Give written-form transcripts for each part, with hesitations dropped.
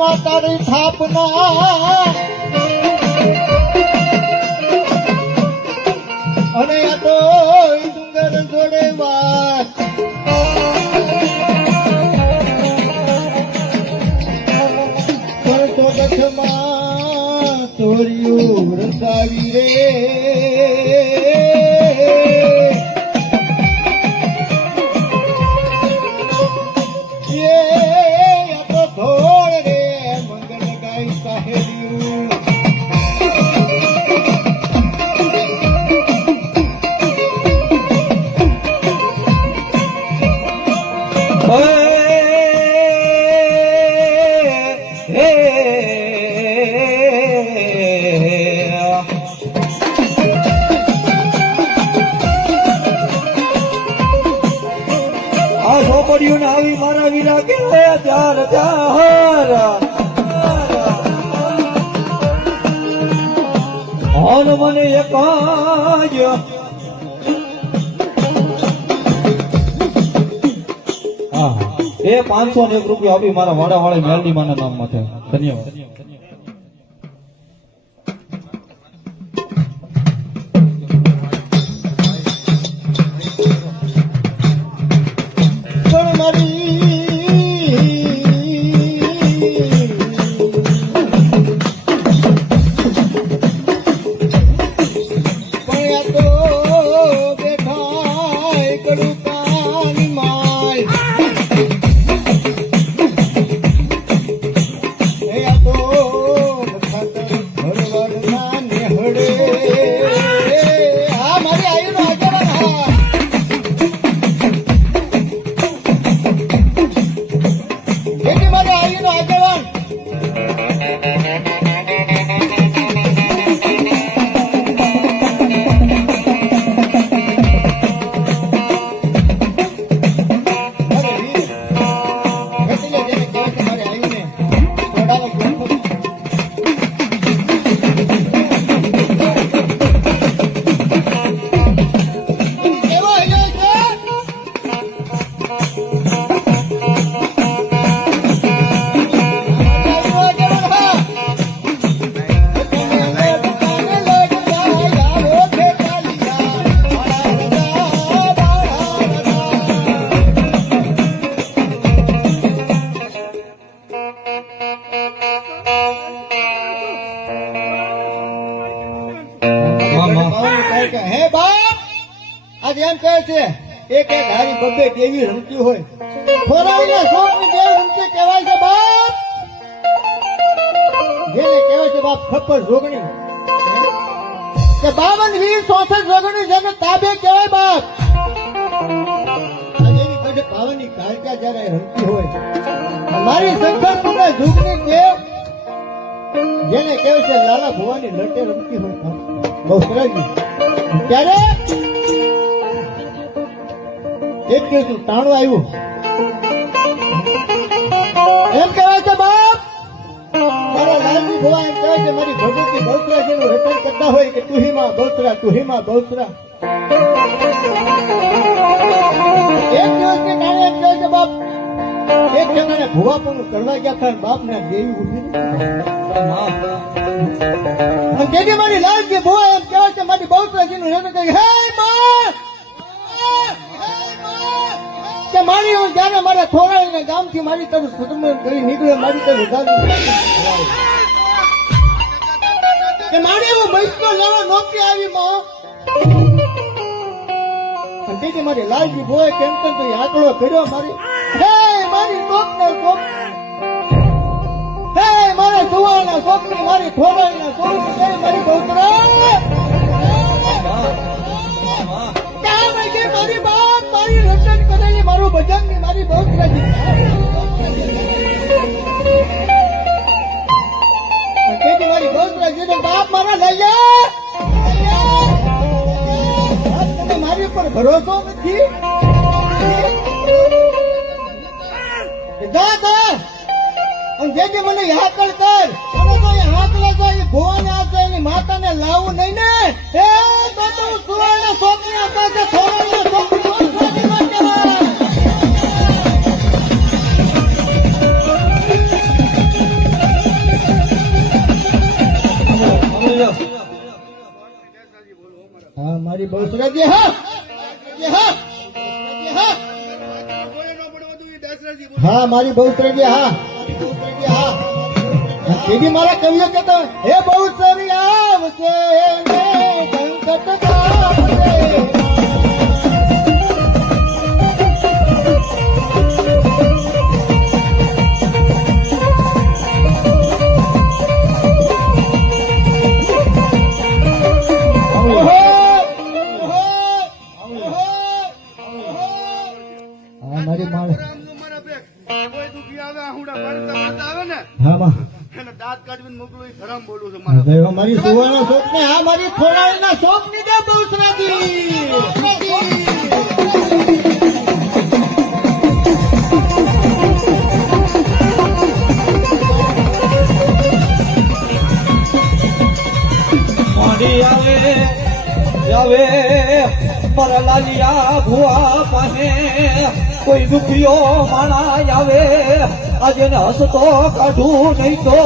માં તારી થાપના અને આ તો ડુંગર જોડે વાત તો ગઠમાં તોર્યું રસાવી રે આવી મારા વીરા કે ચાર ચાર હોન મને એક એ 501 રૂપિયા આપી મારા વાડા વાળા મેલડી માના નામ માટે ધન્યવાદ. હે બાપ આજ એમ કહે છે એક એક હારી બબ્બે કેવી રમતી હોય ખોરાઈને સોની જે રમતી કહેવાય છે બાપ જેને કહેવાય છે બાપ ખપ્પર જોગણી કે 52 20 64 જોગણી જેને તાબે કહેવાય બાપ આજ એવી કડે પાવાની કાળકા જ્યારે રમતી હોય મારી શંકર તમને જોગણી દેવ જેને કહેવાય છે લાલા ભવાની લટે રમતી હોય બહુ સરસ ત્યારે એક દિવસ તાણું આવ્યું એમ કહેવાય છે બાપ મારા લાલજી ભુવા એમ કહેવાય છે મારી ભગવતી બહુચરા જેનું રટણ કરતા હોય કે તુહીમાં બહુચરા બહુચરા એક દિવસ કે કારણે એમ કહેવાય છે બાપ એક જણાને ભુવા પણ કરવા ગયા હતા બાપ ને દેવી ઉભી તેથી મારી લાલજી ભુવા એમ કહેવાય છે મારી બહુચરાજીનું રટણ કરી હે માં કે મારી હું જયારે મારા થોરાઈને ગામથી મારી તરફ સદમન કરી નીકળે મારી તરફ કે મારી હું બૈસનો લેવા નોકરી આવી માં તેથી મારી લાલજી ભોય કેમ તો આંકડો કર્યો મારી હે મારી કોક ને કોક હે મારા સુવાના કોકની મારી થોરાઈના સોની ગઈ મારી બહુચરા મારી બાપ મારી રટણ કરેલી મારું ભજન ની મારી બહુચરાજી મારી બહુચરાજી નો બાપ મારા લઈ તમે મારી ઉપર ભરોસો નથી જે મને હાકલ કર હાકલા જાય ભુવાને આ જાય એની માતાને લાવવું નહીં ને એ તો તું સુવાના છોકરી હતા કે થોડા છોકરી બહુસરાજી હા હા હા હા મારી બહુસરાજી હા હા દીદી મારા કવિઓ કહેતો હે બહુસરી આવશે ને સંકટ આવશે મારી સુવાના શોખ ને હા મારી ખોરાડીના શોખ ની દે બહુસરાજી મોડી આવે આવે પરલાલિયા ભુવા પાસે કોઈ દુખિયો માણા આવે આજે ને હસતો કાઢું નહીં તો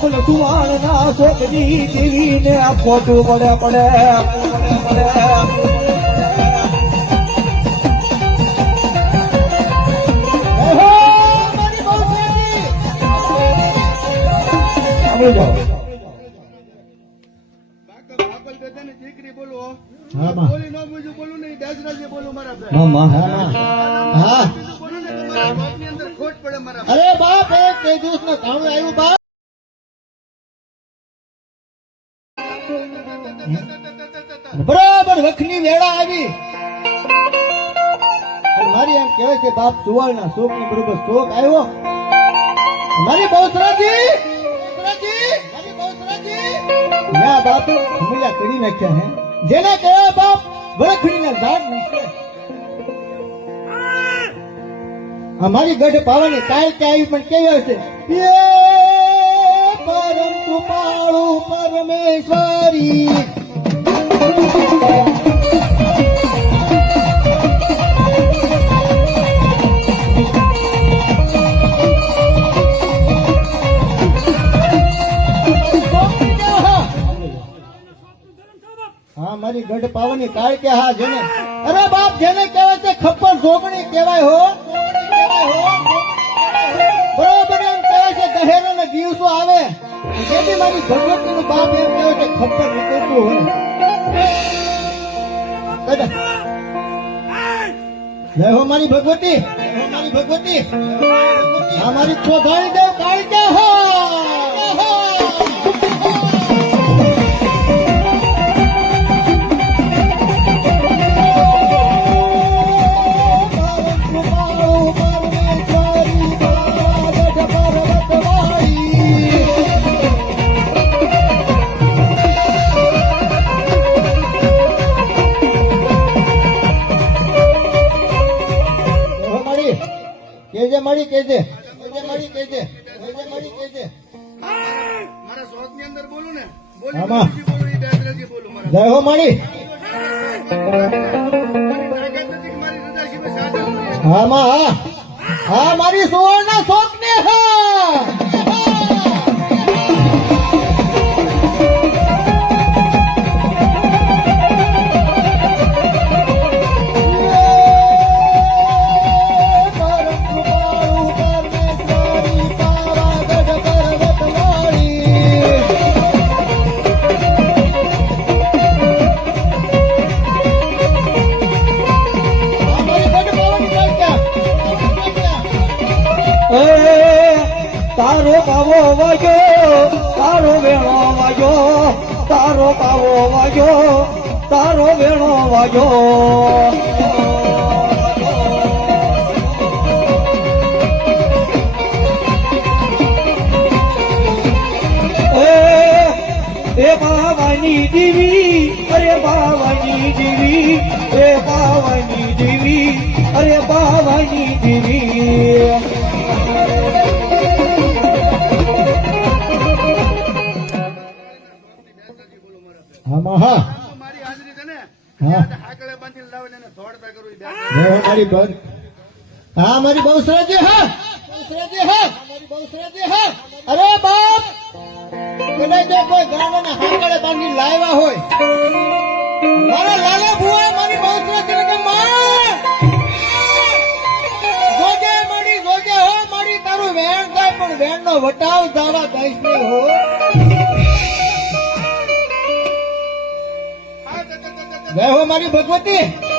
સુવાણ ના શોકની દેવી ને ખોટું પડે પડે દીકરી બોલો હા બોલી નો બીજું બોલું નહીં દાજરાજી બોલું મારા હા બોલું ને તમારા બાપની અંદર ખોટ પડે મારા અરે બાપ એક તેજસ નો કામ આવ્યું બાપ બરાબર વખની વેળા આવી મારી એમ કહેવાય છે બાપ સુવાળના શોક ની બરોબર શોક આવ્યો મારી બહુસરાજી મારી બહુસરાજી ના બાપ હમણાં કરી નાખ્યા હે જેને કહેવાય બાપ વખડીના ઝાડ નીકળે અમારી ગઢ પાવાની કાલ કે આવી પણ કેવી હશે પરમ કૃપાળુ પરમેશ્વરી હા મારી ગઢ પાવાની કાળ કે હા જેને અરે બાપ જેને કહેવાય છે ખપ્પર જોગણી કહેવાય હો બરોબર એમ કહેવાય છે દહેરો ને દિવસો આવે તેથી મારી ભગવતી નું બાપ એમ કહેવાય છે ખપ્પર નીકળતું હોય જય હો મારી ભગવતી હા મારી ખોભાણી દેવ કાળ કે હો કેજે મારા શોખ ની અંદર બોલું ને આમાં. બોલું દાજરાજી બોલું મારા જય હો મારી મારી રજા શિવાય સાધન હા માં હા મારી સુવર્ણ શોખ ને હા તારો પાવો વાગ્યો તારો વેણો વાગ્યો તારો પાવો વાગ્યો તારો વેણો વાગ્યો એ બાવાની દેવી અરે બાવાની દેવી એ બાવાની દેવી અરે બાવાની દેવી મારી હાજરી છે ને હાકડે બાંધી લાવે ને દોડતા કરું હા મારી બહુસરાજી હા મારી બહુસરાજી હા અરે બાપ કદાચ જો કોઈ ગાડાના હાકડે બાંધી લાવ્યા હોય મારા લાલા ભુવા મારી બહુચરાજી કે માં જોજે મારી જોજે હો મારી તારું વેણ થાય પણ વેણ નો વટાવ દાવા દઈશ નહીં હો જય હો મારી ભગવતી